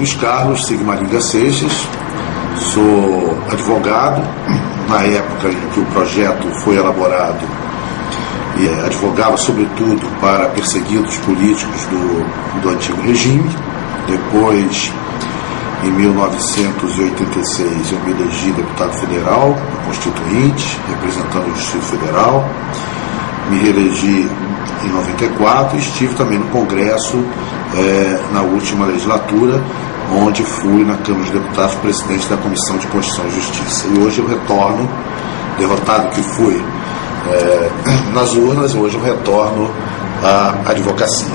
Luiz Carlos Sigmaringa Seixas, sou advogado. Na época em que o projeto foi elaborado, e advogava sobretudo para perseguidos políticos do antigo regime. Depois, em 1986, eu me elegi deputado federal, constituinte, representando o Distrito Federal. Me reelegi em 94 e estive também no Congresso na última legislatura, onde fui na Câmara dos Deputados presidente da Comissão de Constituição e Justiça. E hoje eu retorno, derrotado que fui nas urnas, hoje eu retorno à advocacia.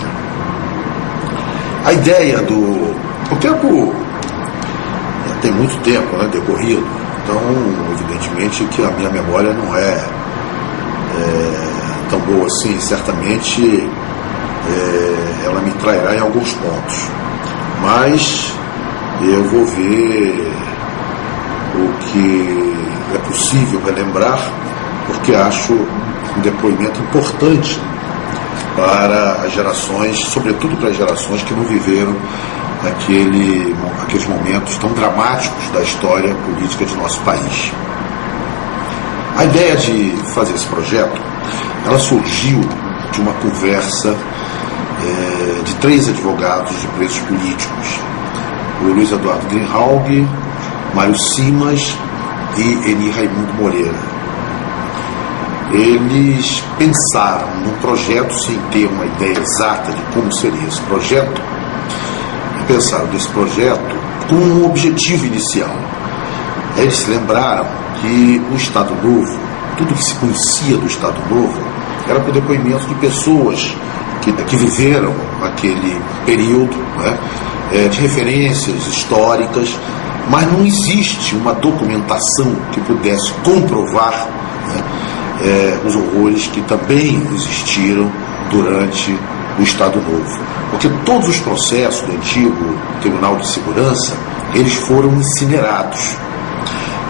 A ideia o tempo tem muito tempo, né, decorrido, então evidentemente que a minha memória não é tão boa assim, certamente ela me trairá em alguns pontos, mas eu vou ver o que é possível relembrar, porque acho um depoimento importante para as gerações, sobretudo para as gerações que não viveram aqueles momentos tão dramáticos da história política de nosso país. A ideia de fazer esse projeto, ela surgiu de uma conversa de 3 advogados de presos políticos, o Luiz Eduardo Greenhalgh, Mário Simas e Eni Raimundo Moreira. Eles pensaram num projeto sem ter uma ideia exata de como seria esse projeto, e pensaram nesse projeto com um objetivo inicial. Eles se lembraram que o Estado Novo, tudo que se conhecia do Estado Novo, era por depoimento de pessoas que viveram aquele período, né, de referências históricas, mas não existe uma documentação que pudesse comprovar, né, os horrores que também existiram durante o Estado Novo. Porque todos os processos do antigo Tribunal de Segurança, eles foram incinerados.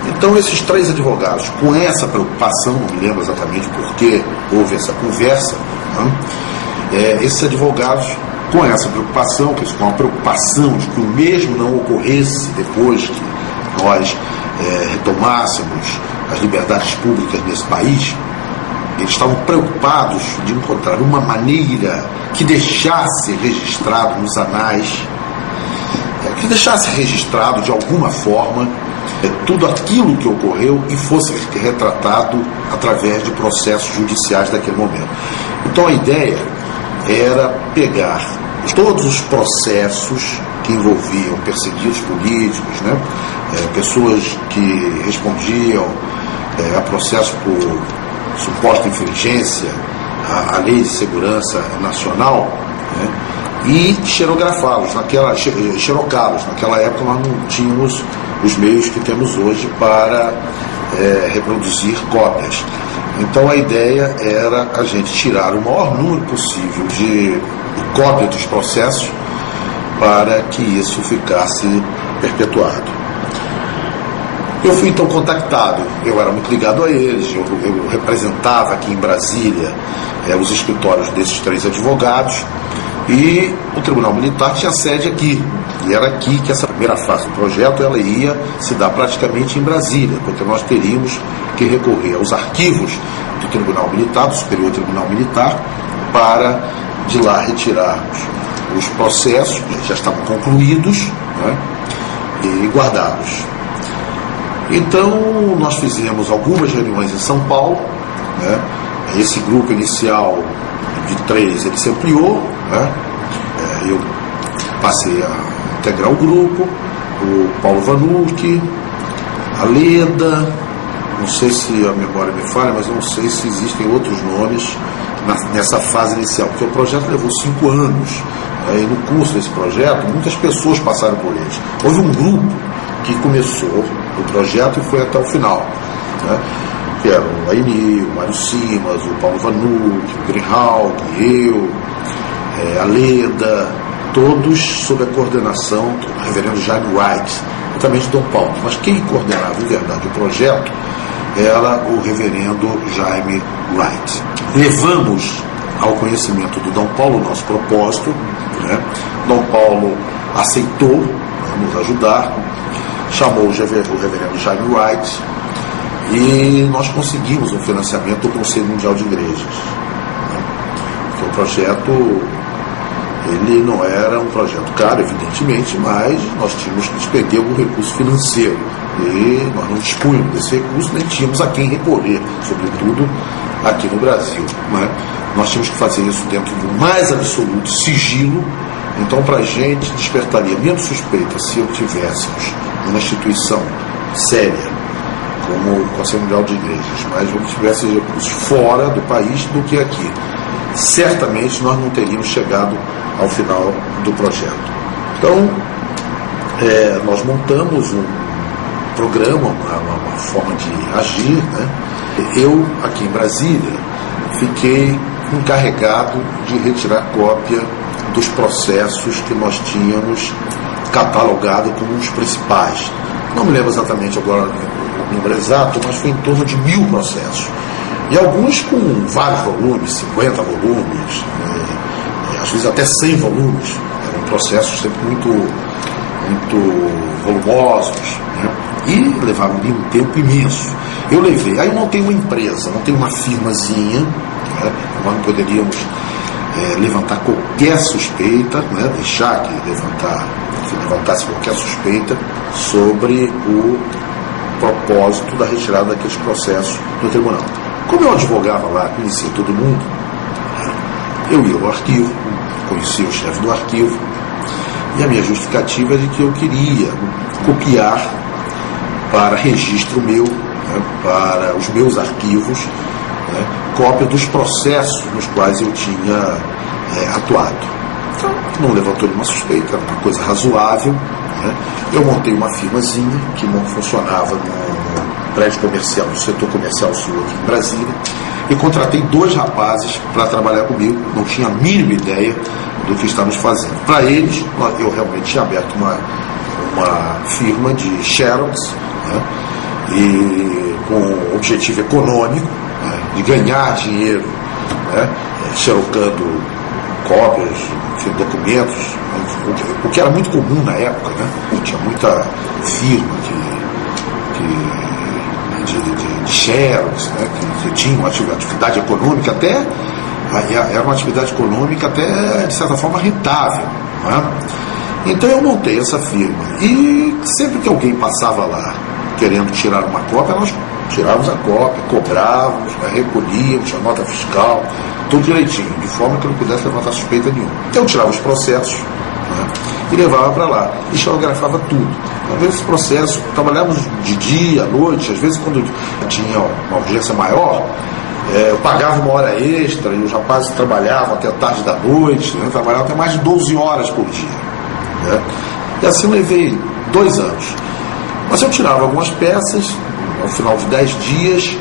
Então esses 3 advogados, com essa preocupação, não me lembro exatamente por que houve essa conversa, né, esses advogados, com essa preocupação, com a preocupação de que o mesmo não ocorresse depois que nós retomássemos as liberdades públicas nesse país, eles estavam preocupados de encontrar uma maneira que deixasse registrado nos anais, que deixasse registrado de alguma forma tudo aquilo que ocorreu e fosse retratado através de processos judiciais daquele momento. Então a ideia era pegar todos os processos que envolviam perseguidos políticos, né, pessoas que respondiam a processo por suposta infringência à Lei de Segurança Nacional, né, e xerocá-los. Naquela época nós não tínhamos os meios que temos hoje para reproduzir cópias. Então a ideia era a gente tirar o maior número possível de cópia dos processos para que isso ficasse perpetuado. Eu fui então contactado, eu era muito ligado a eles, eu representava aqui em Brasília os escritórios desses 3 advogados, e o Tribunal Militar tinha sede aqui, e era aqui que essa primeira fase do projeto ela ia se dar praticamente em Brasília, porque nós teríamos que recorrer aos arquivos do Tribunal Militar, do Superior Tribunal Militar, para de lá retirarmos os processos que já estavam concluídos, né, e guardados. Então nós fizemos algumas reuniões em São Paulo, né, esse grupo inicial de 3 ele se ampliou, né, eu passei a integrar o grupo, o Paulo Vanucchi, a Leda, não sei se a memória me falha, mas eu não sei se existem outros nomes nessa fase inicial, porque o projeto levou 5 anos, e no curso desse projeto muitas pessoas passaram por ele. Houve um grupo que começou o projeto e foi até o final, né, que eram o Aini, o Mário Simas, o Paulo Vanucchi, o Greenhalgh, eu, a Leda, todos sob a coordenação do reverendo Jaime Wright, e também de Dom Paulo. Mas quem coordenava, em verdade, o projeto era o reverendo Jaime Wright. Levamos ao conhecimento do Dom Paulo o nosso propósito, né? Dom Paulo aceitou, nos ajudar, chamou o reverendo Jaime Wright e nós conseguimos um financiamento do Conselho Mundial de Igrejas. Porque o projeto, ele não era um projeto caro, evidentemente, mas nós tínhamos que despender algum recurso financeiro e nós não dispunhamos desse recurso, nem tínhamos a quem recorrer, sobretudo aqui no Brasil, né? Nós tínhamos que fazer isso dentro do mais absoluto sigilo. Então, para a gente, despertaria menos suspeita se eu tivéssemos uma instituição séria, como o Conselho Mundial de Igrejas, mas eu tivesse recursos fora do país do que aqui. Certamente nós não teríamos chegado ao final do projeto. Então, nós montamos um programa, uma forma de agir, né? Eu, aqui em Brasília, fiquei encarregado de retirar cópia dos processos que nós tínhamos catalogado como os principais. Não me lembro exatamente agora o número exato, mas foi em torno de 1000 processos. E alguns com vários volumes, 50 volumes, às vezes até 100 volumes. Eram processos sempre muito volumosos, né? E levavam um tempo imenso. Eu levei, aí eu montei uma empresa, montei uma firmazinha, né? Nós não poderíamos levantar qualquer suspeita, né? Deixar que levantasse qualquer suspeita sobre o propósito da retirada daqueles processos do tribunal. Como eu advogava lá, conhecia todo mundo, eu ia ao arquivo, conhecia o chefe do arquivo, e a minha justificativa é de que eu queria copiar para registro meu, né, para os meus arquivos, né, cópia dos processos nos quais eu tinha atuado. Então, não levantou nenhuma suspeita, era uma coisa razoável, né? Eu montei uma firmazinha que funcionava no prédio comercial, no setor comercial sul aqui em Brasília, e contratei 2 rapazes para trabalhar comigo, não tinha a mínima ideia do que estávamos fazendo. Para eles, eu realmente tinha aberto uma firma de xerox, né? E com objetivo econômico, né? De ganhar dinheiro, né? Xerocando cópias, enfim, documentos, o que era muito comum na época, né? Tinha muita firma de xerox, né? que tinha uma atividade econômica até, era uma atividade econômica até, de certa forma, rentável, né? Então eu montei essa firma e sempre que alguém passava lá querendo tirar uma cópia, nós tirávamos a cópia, cobrávamos, recolhíamos a nota fiscal, tudo direitinho, de forma que eu não pudesse levantar suspeita nenhuma. Então eu tirava os processos, né, e levava para lá, e xerografava tudo. Às vezes esse processo, trabalhávamos de dia, à noite, às vezes quando tinha uma urgência maior, eu pagava uma hora extra e os rapazes trabalhavam até tarde da noite, né, trabalhavam até mais de 12 horas por dia. Né? E assim eu levei 2 anos. Mas eu tirava algumas peças, ao final de 10 dias,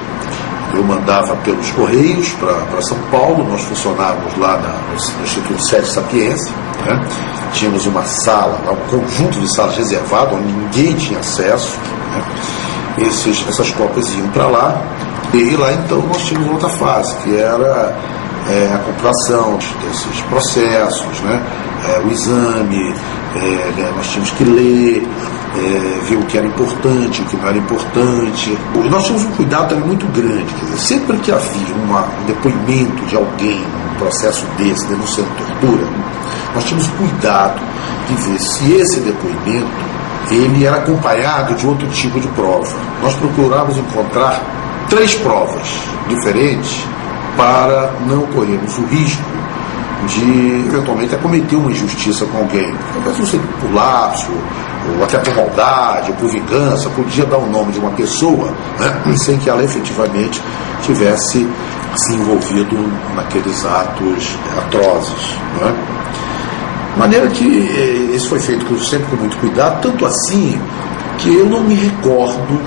eu mandava pelos Correios para São Paulo. Nós funcionávamos lá no Instituto Sede Sapiência, né? Tínhamos uma sala, um conjunto de salas reservado, onde ninguém tinha acesso, né? Essas cópias iam para lá, e lá então nós tínhamos outra fase, que era a compilação desses processos, né? O exame, nós tínhamos que ler, ver o que era importante, o que não era importante. Nós tínhamos um cuidado também muito grande, quer dizer, sempre que havia um depoimento de alguém, um processo desse, denunciando tortura, nós tínhamos cuidado de ver se esse depoimento ele era acompanhado de outro tipo de prova. Nós procurávamos encontrar 3 provas diferentes para não corrermos o risco de, eventualmente, cometer uma injustiça com alguém. Talvez não seja por lapso, ou até por maldade, ou por vingança, podia dar o nome de uma pessoa, né, sem que ela efetivamente tivesse se envolvido naqueles atos atrozes. Né? De maneira que isso foi feito sempre com muito cuidado, tanto assim que eu não me recordo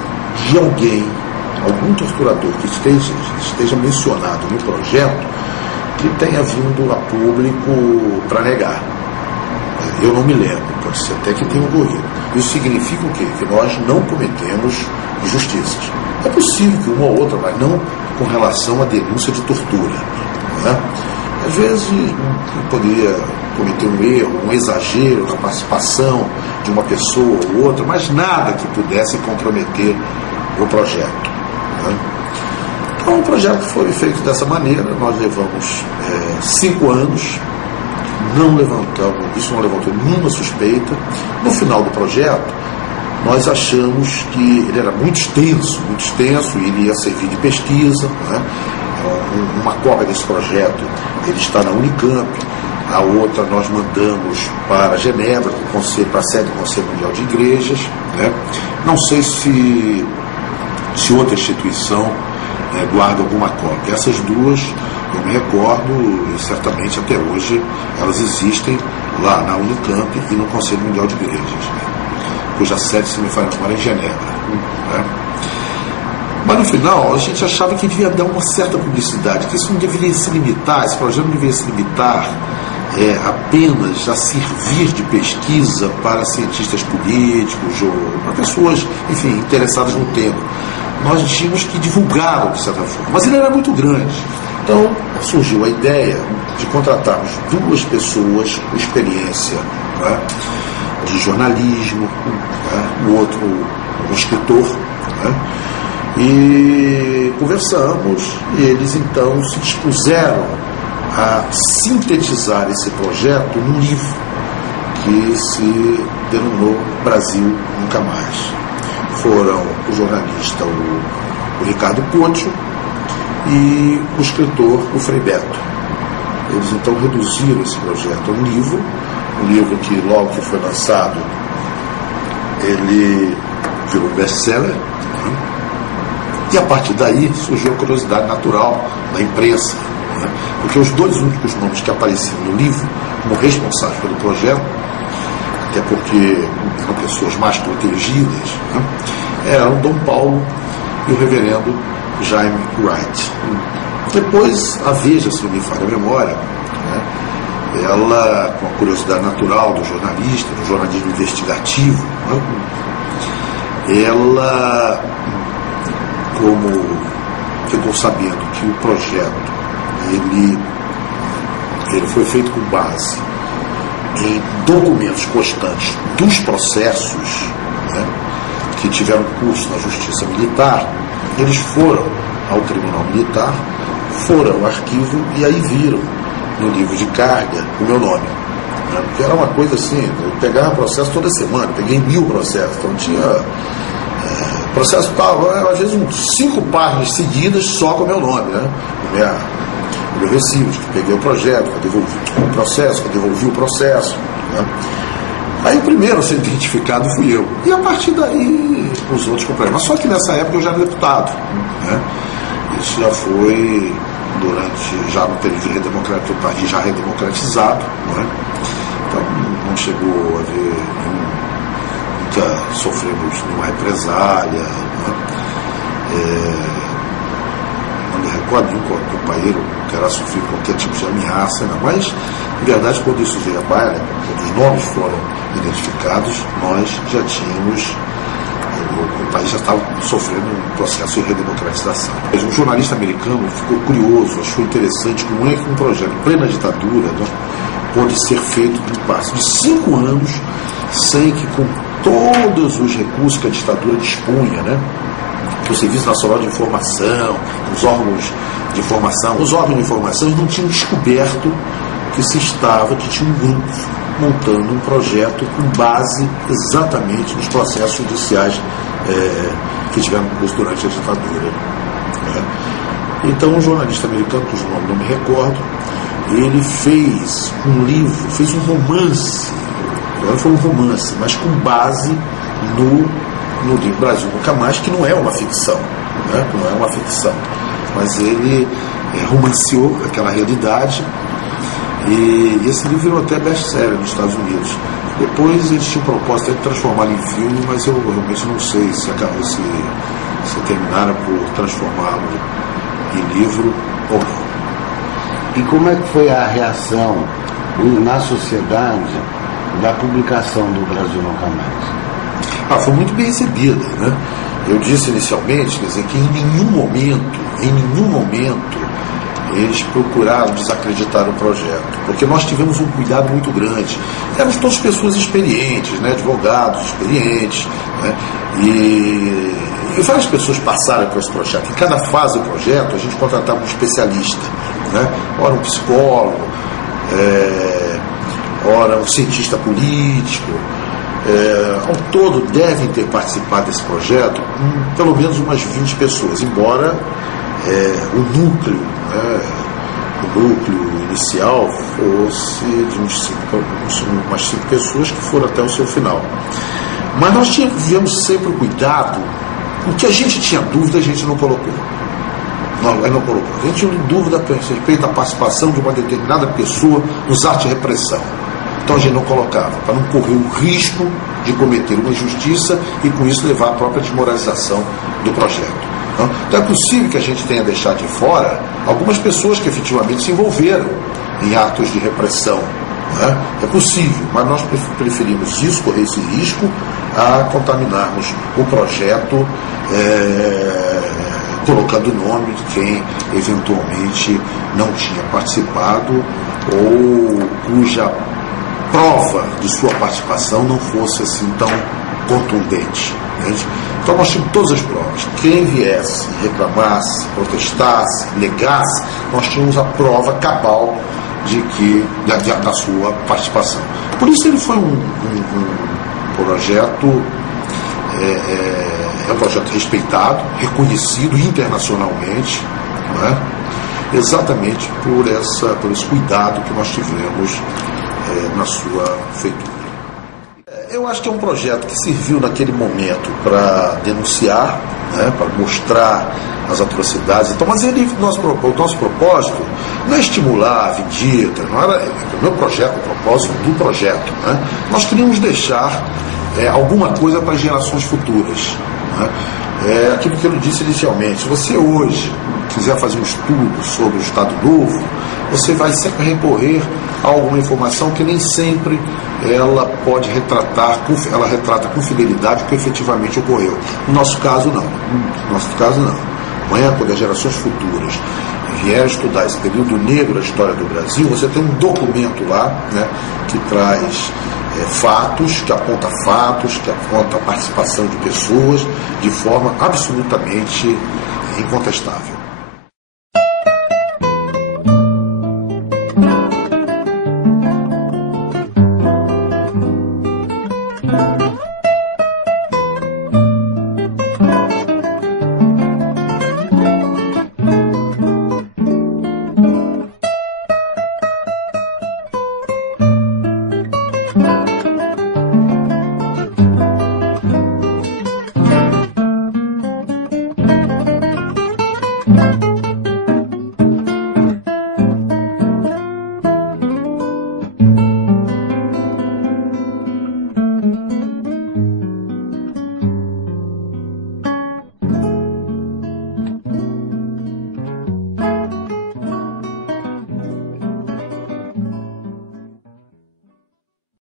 de algum torturador que esteja mencionado no projeto, que tenha vindo a público para negar. Eu não me lembro, pode ser até que tenha ocorrido. Isso significa o quê? Que nós não cometemos injustiças. É possível que uma ou outra, mas não com relação à denúncia de tortura. Né? Às vezes poderia cometer um erro, um exagero na participação de uma pessoa ou outra, mas nada que pudesse comprometer o projeto, né? Então o projeto foi feito dessa maneira. Nós levamos 5 anos, isso não levantou nenhuma suspeita. No final do projeto, nós achamos que ele era muito extenso, e ele ia servir de pesquisa, né? Uma cópia desse projeto ele está na Unicamp, a outra nós mandamos para Genebra, para a sede do Conselho Mundial de Igrejas, né? Não sei se outra instituição guarda alguma cópia. Essas duas eu me recordo, e certamente até hoje elas existem lá na Unicamp e no Conselho Mundial de Igrejas, né? Cuja sede, se me falha a memória, é em Genebra, né? Mas no final a gente achava que devia dar uma certa publicidade, que isso não deveria se limitar, esse projeto não deveria se limitar apenas a servir de pesquisa para cientistas políticos ou para pessoas, enfim, interessadas no tema. Nós tínhamos que divulgá-lo de certa forma, mas ele era muito grande. Então surgiu a ideia de contratarmos 2 pessoas com experiência, né, de jornalismo, né, o outro um escritor, né, e conversamos, e eles então se dispuseram a sintetizar esse projeto num livro que se denominou Brasil Nunca Mais. Foram o jornalista o Ricardo Poggio e o escritor o Frei Beto. Eles então reduziram esse projeto a um livro que logo que foi lançado ele virou best-seller, né? E a partir daí surgiu a curiosidade natural da imprensa, né? Porque os 2 únicos nomes que apareciam no livro como responsáveis pelo projeto, até porque eram pessoas mais protegidas, né, eram Dom Paulo e o reverendo Jaime Wright. Depois, a Veja, se não me falha a memória, né, ela, com a curiosidade natural do jornalista, do jornalismo investigativo, né, ela, como ficou sabendo que o projeto ele foi feito com base em documentos constantes dos processos, né, que tiveram curso na Justiça Militar, eles foram ao Tribunal Militar, foram ao arquivo e aí viram no livro de carga o meu nome, né, porque era uma coisa assim, eu pegava processo toda semana, peguei 1000 processos, então tinha processo estava às vezes 5 páginas seguidas só com o meu nome, né, o meu recibo, que peguei o projeto, que eu devolvi o processo, que eu devolvi o processo, né? Aí o primeiro a ser identificado fui eu. E a partir daí os outros compraram. Mas só que nessa época eu já era deputado, né? Isso já foi já no período de redemocratização, o país já redemocratizado, né? Então não chegou a haver nunca sofremos nenhuma represália, né? Não me recordo nenhum companheiro terá sofrido qualquer tipo de ameaça, não. Mas, em verdade, quando isso veio à baila, quando os nomes foram identificados, nós já tínhamos, o país já estava sofrendo um processo de redemocratização. Um jornalista americano ficou curioso, achou interessante como é que um projeto em plena ditadura, né, pode ser feito num passo de 5 anos sem que, com todos os recursos que a ditadura dispunha, né, o Serviço Nacional de Informação, os órgãos de informação não tinham descoberto que tinha um grupo montando um projeto com base exatamente nos processos judiciais que tiveram curso durante a ditadura, né? Então um jornalista americano, cujo nome não me recordo, ele fez um livro, fez um romance, foi um romance, mas com base no livro Brasil Nunca Mais, que não é uma ficção, né? Não é uma ficção, mas ele romanceou aquela realidade, e esse livro virou até best-seller nos Estados Unidos. Depois eles tinham propósito de transformá-lo em filme, mas eu realmente não sei se terminaram por transformá-lo em livro ou não. E como é que foi a reação na sociedade da publicação do Brasil Nunca Mais? Foi muito bem recebida, né? Eu disse inicialmente, quer dizer, que em nenhum momento eles procuraram desacreditar o projeto, porque nós tivemos um cuidado muito grande. Éramos todas pessoas experientes, né, advogados experientes, né, e várias pessoas passaram por esse projeto. Em cada fase do projeto, a gente contratava um especialista, né, ora um psicólogo, ora um cientista político. Ao todo devem ter participado desse projeto pelo menos umas 20 pessoas, embora o núcleo inicial fosse de umas 5 pessoas que foram até o seu final. Mas nós tivemos sempre o cuidado, o que a gente tinha dúvida a gente não colocou. Não colocou. A gente tinha dúvida a respeito da participação de uma determinada pessoa nos atos de repressão. Então a gente não colocava, para não correr o risco de cometer uma injustiça e com isso levar à própria desmoralização do projeto. Então é possível que a gente tenha deixado de fora algumas pessoas que efetivamente se envolveram em atos de repressão. Né? É possível, mas nós preferimos isso, correr esse risco, a contaminarmos o projeto, colocando o nome de quem eventualmente não tinha participado ou cuja prova de sua participação não fosse assim tão contundente. Entende? Então nós tínhamos todas as provas. Quem viesse, reclamasse, protestasse, negasse, nós tínhamos a prova cabal de que da sua participação. Por isso ele foi um projeto um projeto respeitado, reconhecido internacionalmente, não é? Exatamente por esse cuidado que nós tivemos na sua feitura. Eu acho que é um projeto que serviu naquele momento para denunciar, né, para mostrar as atrocidades. Então, mas o nosso propósito não é estimular a vendida, não era o meu projeto, o propósito do projeto. Né? Nós queríamos deixar alguma coisa para gerações futuras. Né? Aquilo que eu disse inicialmente, se você hoje quiser fazer um estudo sobre o Estado Novo, você vai sempre recorrer a alguma informação que nem sempre ela pode retrata com fidelidade o que efetivamente ocorreu. No nosso caso, não. Amanhã, quando as gerações futuras vierem estudar esse período negro da história do Brasil, você tem um documento lá, né, que traz fatos, que aponta a participação de pessoas de forma absolutamente incontestável. Thank you.